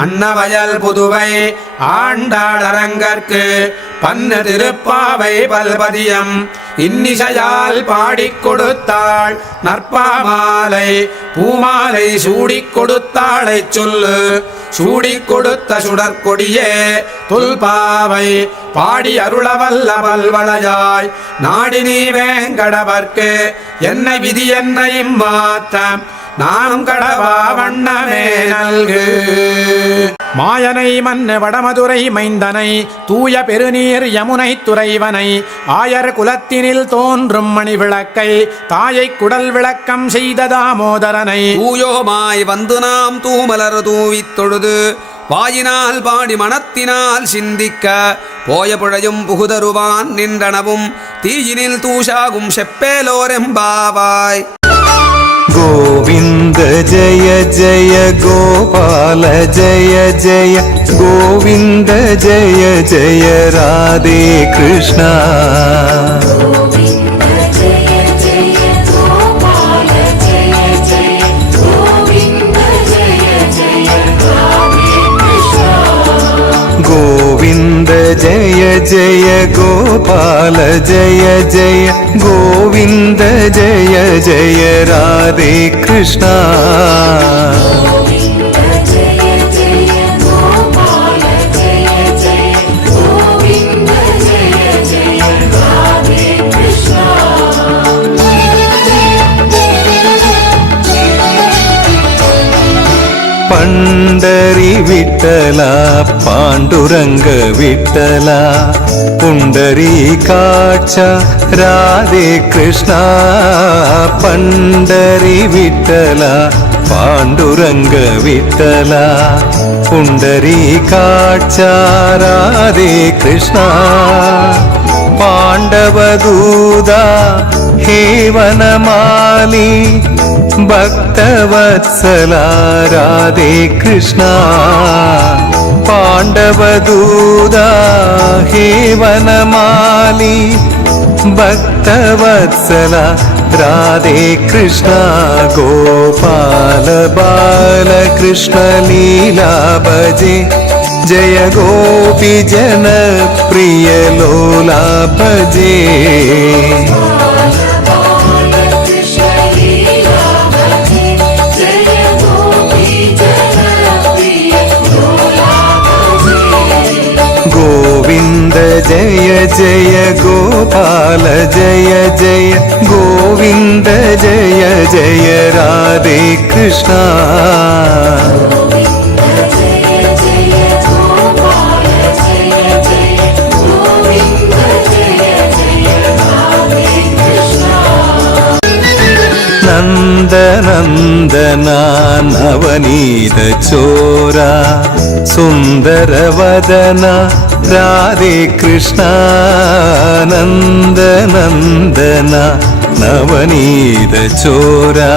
அன்னவயல் புதுவை ஆண்டாளரங்கற்கு பன்னு திருப்பாவை பல்பதியம் இன்னிசையால் பாடிக் கொடுத்தாள் நற்பாமாலை பூமாலை சூடிக் கொடுத்தாளை சொல்லு சூடிக் கொடுத்த சுடற்கொடியே துல்பாவை பாடி அருளவல்ல பல்வளையாய் நாடினி வேங்கடவர்க்கு என்னை விதி என்னை மாற்றம் நானும் கடவா வண்ணமே நல்கு. மாயனை மன்னு வடமதுரை மைந்தனை தூய பெருநீர் யமுனை துறைவனை ஆயர் குலத்தினில் தோன்றும் மணி விளக்கை தாயை குடல் விளக்கம் செய்த தாமோதரனை தூயோமாய் வந்து நாம் தூமலர் தூவித் தொழுது வாயினால் பாடி மனத்தினால் சிந்திக்க போய புழையும் புகுதருவான் நின்றனவும் தீயினில் தூஷாகும் செப்பேலோரெம்பாவாய். गोविंद जय जय गोपाल जय जय गोविंद जय जय राधे कृष्णा. गोविंद जय जय गोपाल जय जय गोविंद जय जय राधे कृष्णा. पंडरी विठ्ठला पांडुरंग विठ्ठला पुंडरीकाक्षा राधे कृष्णा. पंडरी विठ्ठला पांडुरंग विठ्ठला पुंडरीकाक्षा राधे कृष्णा. पांडवदूता हे वनमाली भक्तवत्सला राधे कृष्णा. पांडवदूता हे वनमाली भक्तवत्सला राधे कृष्णा. गोपाल बाल कृष्ण लीला भजे जय गोपी जन प्रिय लोला भजे. गोविंद जय जय गोपाल जय जय गोविंद जय जय राधे कृष्णा. नंदनंदना नवनीत चोरा सुंदर वदना राधे कृष्णा. नंदनंदना नवनीत चोरा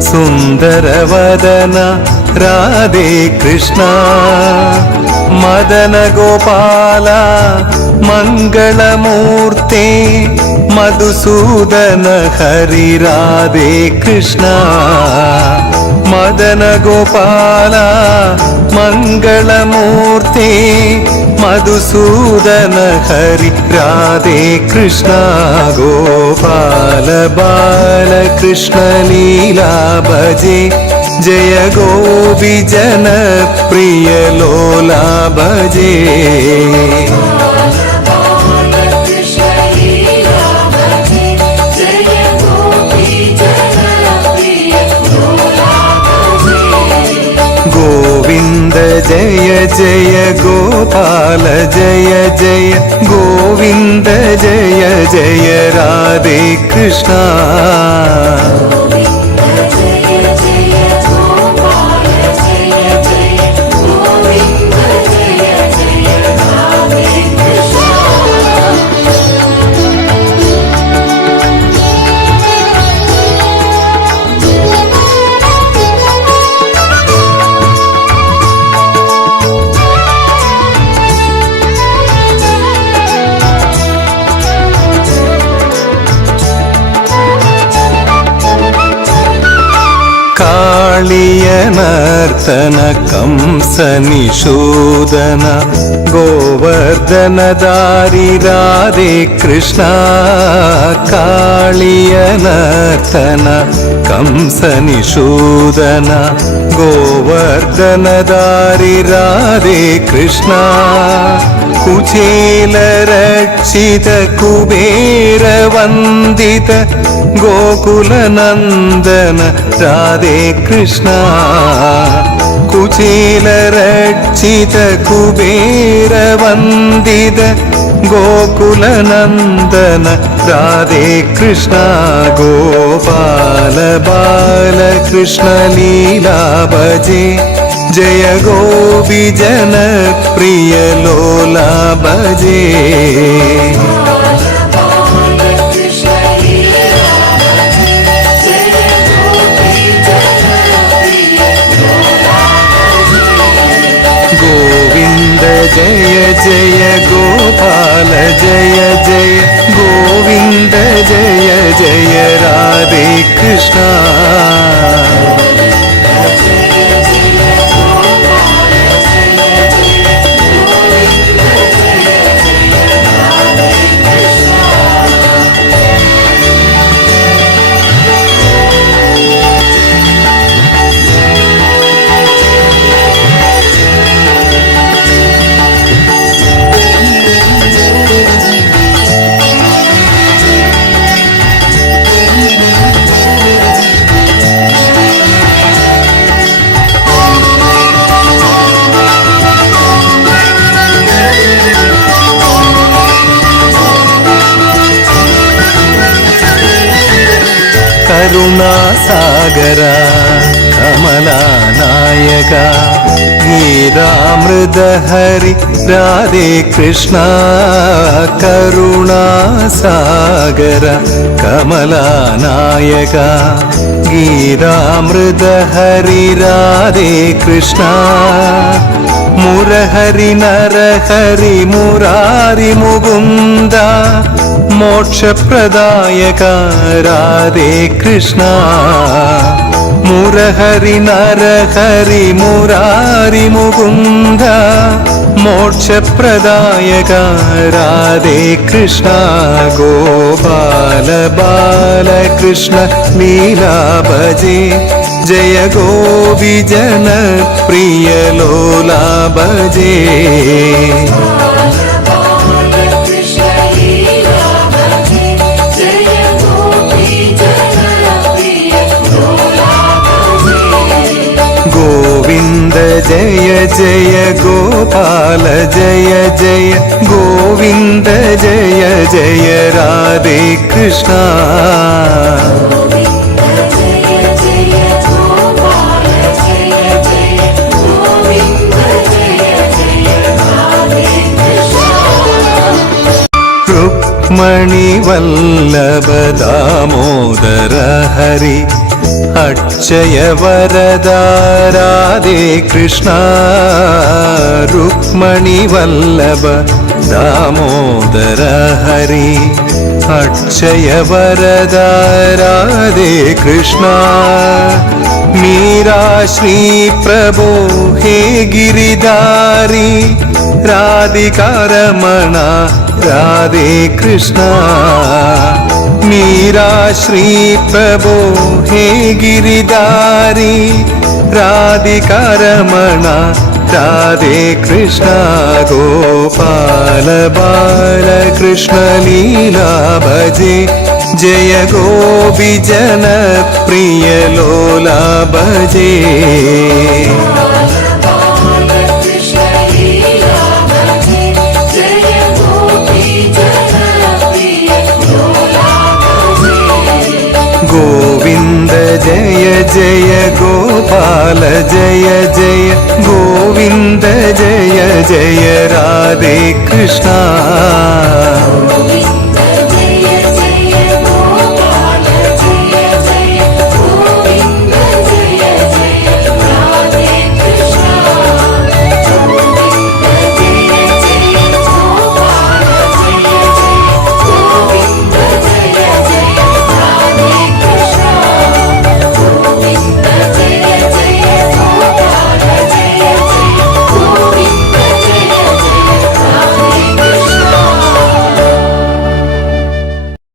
सुंदर वदना राधे कृष्णा. मदन गोपाला मंगलमूर्ते मधुसूदन हरि राधे कृष्णा. मदन गोपाला मंगलमूर्ते मधुसूदन हरि राधे कृष्णा. गोपाल बाल कृष्ण लीला भजे जय गोपी जन प्रिय लोला भजे. गोविंद जय जय गोपाल जय जय गोविंद जय जय राधे कृष्णा. காளியனர் നർത്തന കംസനിഷൂദന ഗോവർദ്ധനധാരി രാധേ കൃഷ്ണ കാളിയ നർത്തന കംസനിഷൂദന ഗോവർദ്ധനധാരി രാധേ കൃഷ്ണ കുചേലരക്ഷിത കുബേരവന്ദിത ഗോകുലനന്ദന രാധേ കൃഷ്ണ കുചേലരക്ഷിത കുബേരവന്ദിത ഗോകുലനന്ദന രാധേ കൃഷ്ണ ഗോപാല ബാലകൃഷ്ണ ലീലാ ഭജേ ജയ ഗോപി ജന പ്രിയ ലോല ഭജേ ഗോവിന്ദ ജയ ജയ ഗോപാല ജയ ജയ ഗോവിന്ദ ജയ ജയ രാധേ കൃഷ്ണ കരുണാസാഗര കമലാനായക ഗീതാമൃത ഹരി രാധേ കൃഷ്ണ കരുണാസാഗര കമലാനായക ഗീതാമൃത ഹരി രാധേ കൃഷ്ണ മുരഹരി നരഹരി മുരാരി മുകുന്ദ മോക്ഷപ്രദായക രാധേ കൃഷ്ണ മുരഹരി നരഹരി മുരാരി മുകുന്ദ മോക്ഷപ്രദായക രാധേ കൃഷ്ണ ഗോപാല ബാലകൃഷ്ണ ലീലാ ഭജേ ജയ ഗോപി ജന പ്രിയ ലോല ഭജേ ഗോവിന്ദ ജയ ജയ ഗോപാല ജയ ജയ ഗോവിന്ദ ജയ ജയ രാധേ കൃഷ്ണ രുക്മണി വല്ലഭ ദാമോദര ഹരി അക്ഷയ വരദാ രാധേ കൃഷ്ണ രുക്മണി വല്ലഭ ദാമോദര ഹരി അക്ഷയ വരദാ രാധേ കൃഷ്ണ മീരാ ശ്രീ പ്രഭോ ഹേ ഗിരിധാരി രാധികാരമണ രാധേ കൃഷ്ണ മീരാ ശ്രീ പ്രഭോ ഹേ ഗിരിധാരി രാധികാരമണ രാധേ കൃഷ്ണ ഗോപാല ബാലകൃഷ്ണ ലീലാ ഭജേ ജയ ഗോപി ജന പ്രിയ ലോല ഭജേ ഗോവിന്ദ ജയ ജയ ഗോപാല ജയ ജയ ഗോവിന്ദ ജയ ജയ രാധേ കൃഷ്ണ